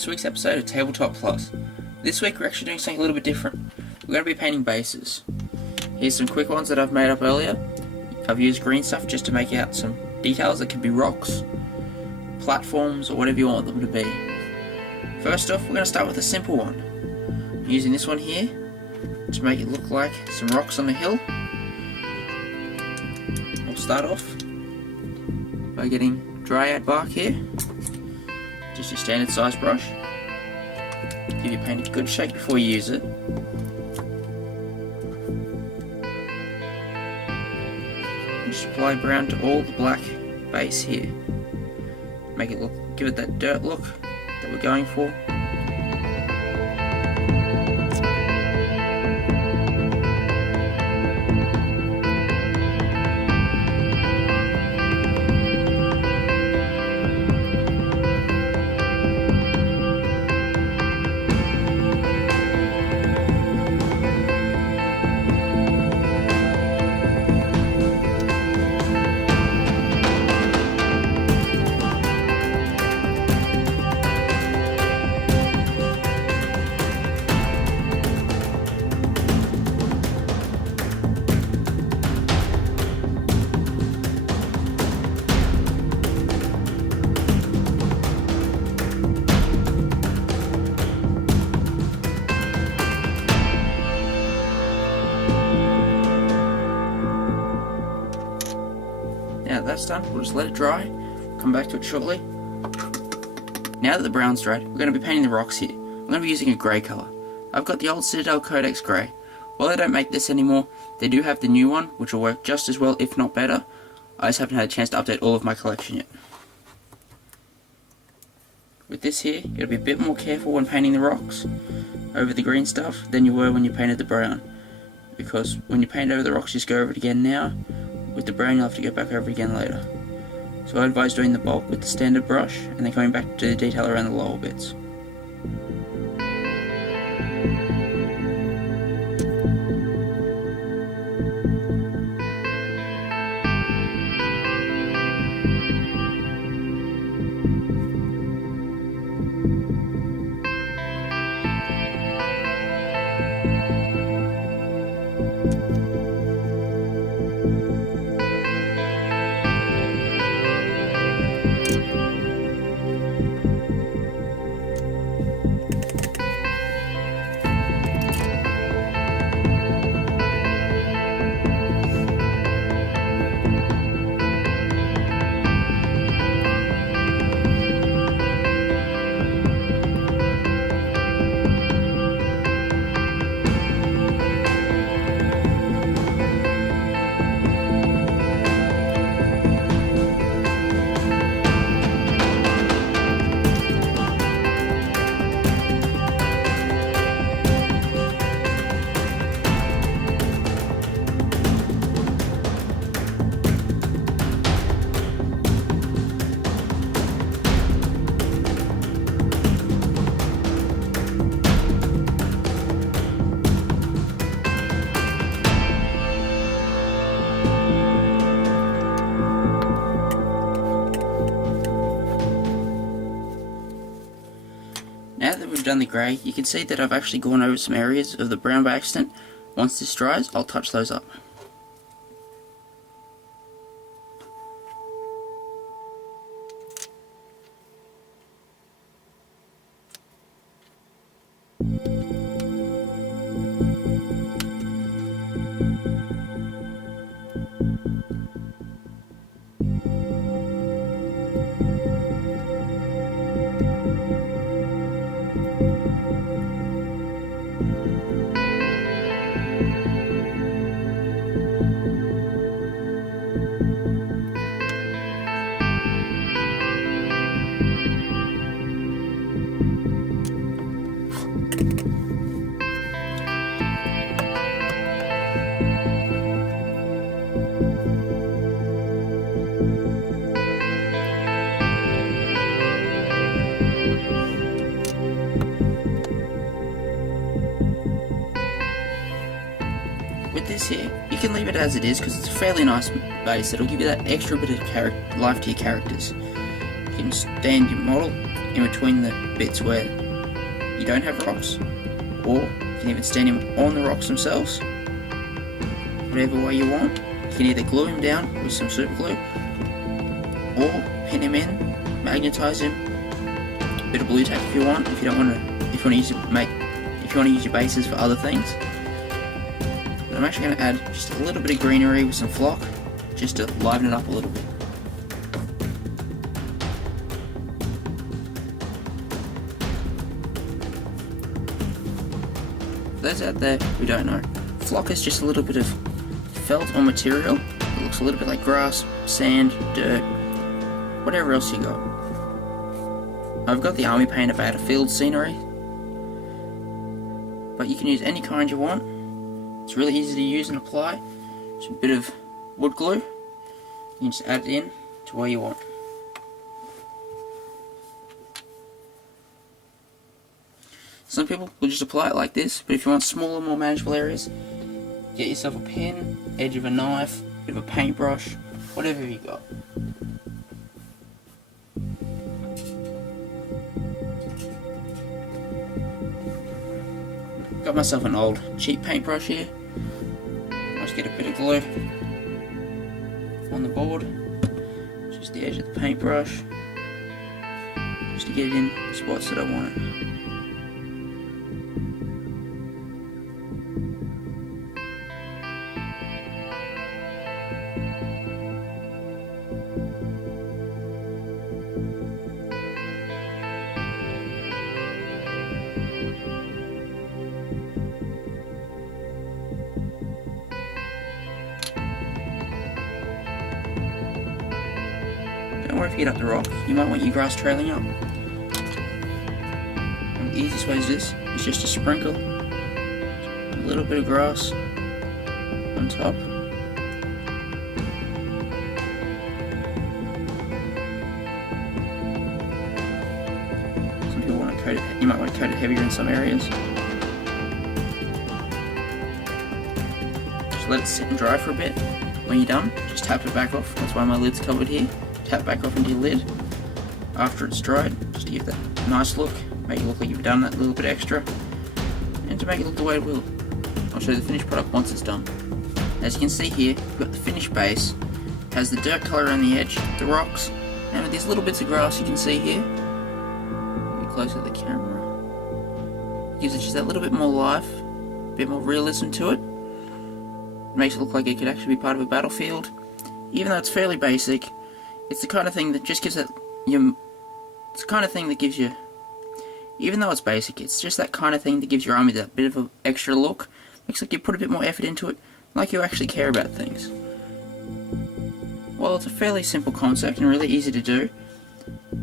this week's episode of Tabletop Plus. This week we're actually doing something a little bit different. We're going to be painting bases. Here's some quick ones that I've made up earlier. I've used green stuff just to make out some details that could be rocks, platforms, or whatever you want them to be. First off, we're going to start with a simple one. I'm using this one here to make it look like some rocks on a hill. We'll start off by getting dryad bark here. Just your standard size brush. Give your paint a good shake before you use it. And just apply brown to all the black base here. Make it look, give it that dirt look that we're going for. Now that that's done, we'll just let it dry. Come back to it shortly. Now that the brown's dried, we're going to be painting the rocks here. I'm going to be using a grey colour. I've got the old Citadel Codex Grey. While they don't make this anymore, they do have the new one, which will work just as well, if not better. I just haven't had a chance to update all of my collection yet. With this here, you got to be a bit more careful when painting the rocks over the green stuff than you were when you painted the brown. Because when you paint over the rocks, just go over it again now. With the brown, you'll have to go back over it again later. So I advise doing the bulk with the standard brush, and then coming back to the detail around the lower bits. Now that we've done the grey, you can see that I've actually gone over some areas of the brown by accident. Once this dries, I'll touch those up. With this here, you can leave it as it is because it's a fairly nice base. It'll give you that extra bit of life to your characters. You can stand your model in between the bits where you don't have rocks, or you can even stand him on the rocks themselves, whatever way you want. You can either glue him down with some super glue, or pin him in, magnetize him, a bit of blue tack if you want, if you want to use your bases for other things. But I'm actually going to add just a little bit of greenery with some flock, just to liven it up a little bit. For those out there who don't know, flock is just a little bit of felt or material. It looks a little bit like grass, sand, dirt, whatever else you got. I've got the army paint about a field scenery, but you can use any kind you want. It's really easy to use and apply. Just a bit of wood glue, you can just add it in to where you want. Some people will just apply it like this, but if you want smaller, more manageable areas, get yourself a pen, edge of a knife, bit of a paintbrush, whatever you got. Got myself an old cheap paintbrush here. I'll just get a bit of glue on the board, just the edge of the paintbrush, just to get it in the spots that I want it. Don't worry if you get up the rock, you might want your grass trailing up. And the easiest way to do this is just to sprinkle a little bit of grass on top. Some people want to coat it, you might want to coat it heavier in some areas. Just let it sit and dry for a bit. When you're done, just tap it back off. That's why my lid's covered here. Tap back off into your lid after it's dried, just to give that nice look, make it look like you've done that little bit extra, and to make it look the way it will. I'll show you the finished product once it's done. As you can see here, we've got the finished base, it has the dirt colour around the edge, the rocks, and with these little bits of grass you can see here, get closer to the camera, it gives it just that little bit more life, a bit more realism to it. It makes it look like it could actually be part of a battlefield. Even though it's fairly basic, it's the kind of thing that just gives it it's the kind of thing that gives you, even though it's basic, it's just that kind of thing that gives your army that bit of an extra look. Looks like you put a bit more effort into it, like you actually care about things. Well, it's a fairly simple concept and really easy to do.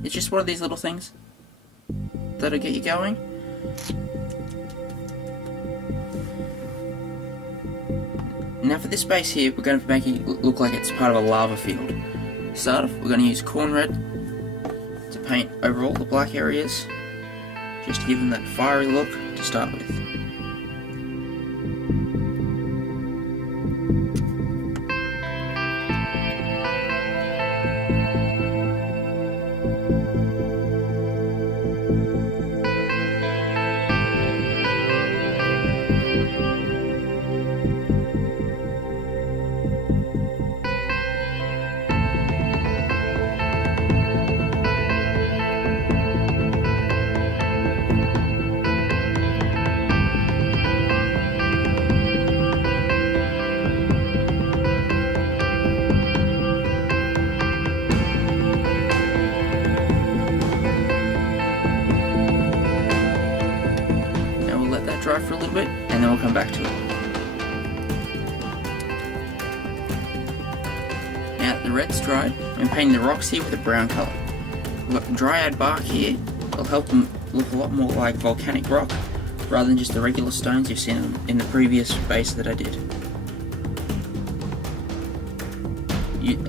It's just one of these little things that'll get you going. Now for this base here, we're going to be making it look like it's part of a lava field. To start off, we're going to use corn red to paint over all the black areas, just to give them that fiery look to start with. Dry for a little bit, and then we'll come back to it. Now the red's dried, I'm painting the rocks here with a brown colour. We've got the dryad bark here, it'll help them look a lot more like volcanic rock, rather than just the regular stones you've seen in the previous base that I did.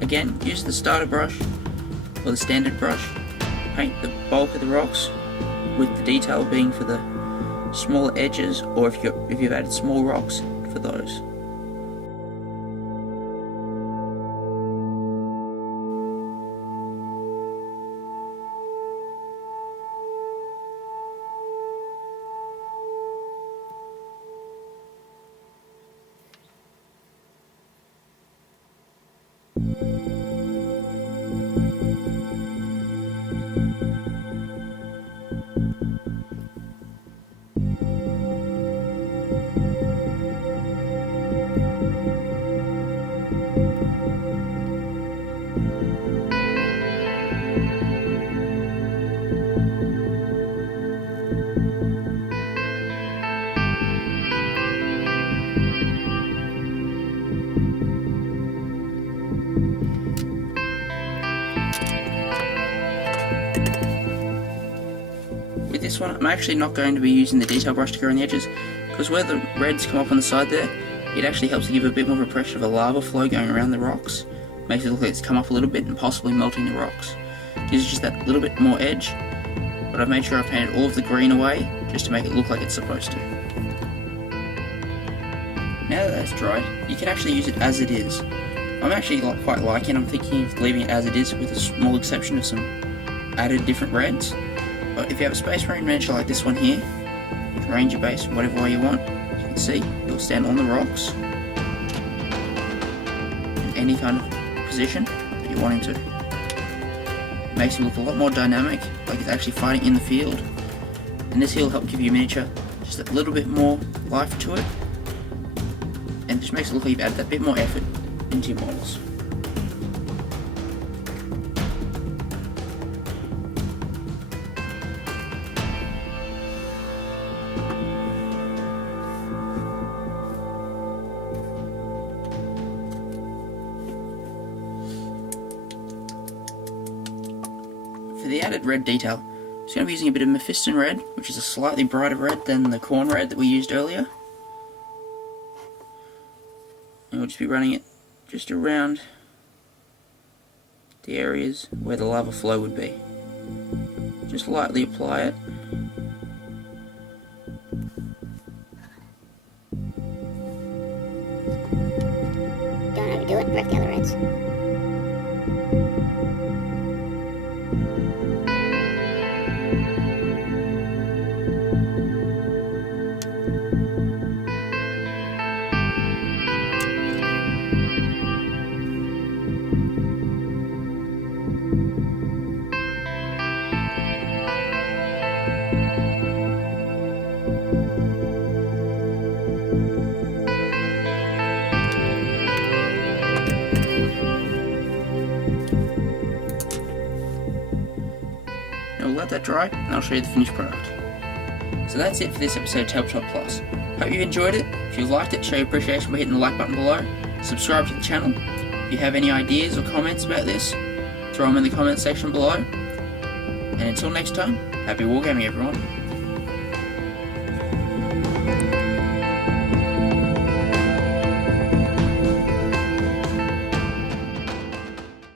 Again, use the starter brush, or the standard brush, paint the bulk of the rocks, with the detail being for the smaller edges, or if you've added small rocks for those. this one, I'm actually not going to be using the detail brush to go on the edges, because where the reds come up on the side there, it actually helps to give a bit more of a impression of a lava flow going around the rocks. Makes it look like it's come up a little bit and possibly melting the rocks. Gives it just that little bit more edge, but I've made sure I've painted all of the green away, just to make it look like it's supposed to. Now that that's dried, you can actually use it as it is. I'm actually quite liking it. I'm thinking of leaving it as it is with a small exception of some added different reds. But if you have a space marine miniature like this one here, you can arrange your base whatever way you want. As you can see, it'll stand on the rocks in any kind of position that you want him to. It makes him look a lot more dynamic, like he's actually fighting in the field. And this here will help give your miniature just a little bit more life to it, and just makes it look like you've added that bit more effort into your models. For the added red detail, I'm just going to be using a bit of Mephiston red, which is a slightly brighter red than the corn red that we used earlier. And we'll just be running it just around the areas where the lava flow would be. Just lightly apply it. Don't overdo it, wreck the other reds. We'll let that dry, and I'll show you the finished product. So that's it for this episode of Tabletop Plus. Hope you enjoyed it. If you liked it, show your appreciation by hitting the like button below. Subscribe to the channel. If you have any ideas or comments about this, throw them in the comments section below. And until next time, happy wargaming everyone.